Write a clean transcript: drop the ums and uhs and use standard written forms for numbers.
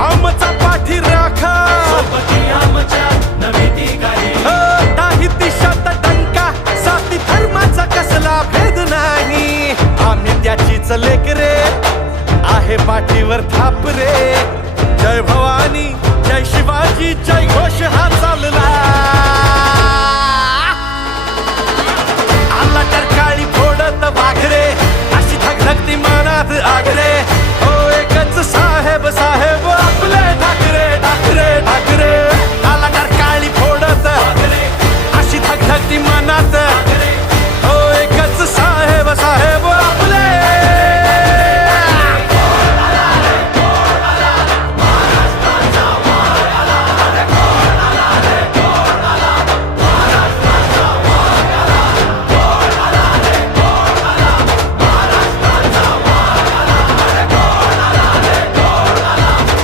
आमचा पाठी राखा नाही दिशात टंका जाती धर्माचा कसला भेद नाही आम्ही त्याचीच लेकरे आहे पाठीवर थाप रे जय भवानी जय शिवाजी जय घोष हा चालला आला तर काळी फोडत वाघरे अशी धगधगती मनात आगरे